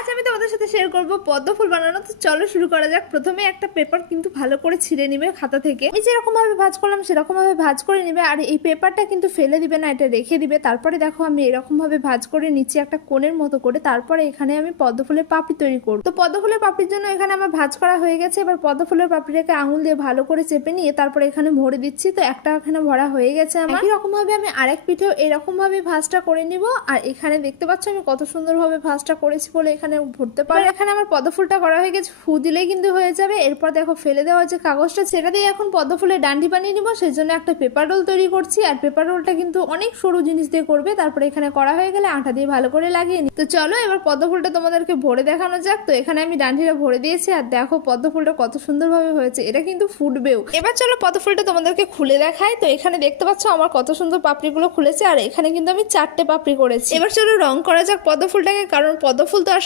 আজ আমি তোমাদের সাথে শেয়ার করব পদ্ম ফুল বানানো। তো চলো শুরু করা যাক। প্রথমে একটা পেপার কিন্তু ভালো করে ছিঁড়ে নিবে খাতা থেকে। আমি যেরকম ভাবে ভাঁজ করলাম সেরকম ভাবে ভাঁজ করে নিবে, আর এই পেপারটা কিন্তু ফেলে দিবে না, এটা রেখে দিবে। তারপরে দেখো আমি এরকম ভাবে ভাঁজ করে নিচে একটা কোণের মতো করে, তারপরে এখানে আমি পদ্ম ফুলের পাপড়ি তৈরি করব। তো পদ্ম ফুলের পাপড়ির জন্য এখানে আমার ভাঁজ করা হয়ে গেছে। এবার পদ্ম ফুলের পাপড়িটাকে আঙুল দিয়ে ভালো করে চেপে নিয়ে তারপরে এখানে ভরে দিচ্ছি। তো একটা এখানে ভরা হয়ে গেছে আমার। একই রকম ভাবে আমি আরেক পিঠেও এরকম ভাবে ভাঁজটা করে নিব। আর এখানে দেখতে পাচ্ছ আমি কত সুন্দর ভাবে ভাঁজটা করেছি বলে এখানে ভরতে পারো। এখানে আমার পদ্ম ফুলটা করা হয়ে গেছে, ফু দিলেই কিন্তু হয়ে যাবে। এরপর দেখো ফেলে দেওয়া যে কাগজটা সেটা দিয়ে এখন পদ্ম ফুলের ডান্ডি বানিয়ে নিব। সেই জন্য একটা পেপার রোল তৈরি করছি, আর পেপার রোলটা কিন্তু অনেক সরু জিনিস দিয়ে করবে। তারপরে এখানে করা হয়ে গেলে আটা দিয়ে ভালো করে লাগিয়ে নি। তো চলো এবার পদ্ম ফুলটা তোমাদেরকে ভরে দেখানো যাক। তো এখানে আমি ডান্ডিটা ভরে দিয়েছি, আর দেখো পদ্ম ফুলটা কত সুন্দরভাবে হয়েছে, এটা কিন্তু ফুটবেও। এবার চলো পদ্ম ফুলটা তোমাদেরকে খুলে দেখাই। তো এখানে দেখতে পাচ্ছ আমার কত সুন্দর পাপড়িগুলো খুলেছে, আর এখানে কিন্তু আমি 4টে পাপড়ি করেছি। এবার চলো রং করা যাক পদ্ম ফুলটাকে, কারণ পদ্ম ফুল তো আর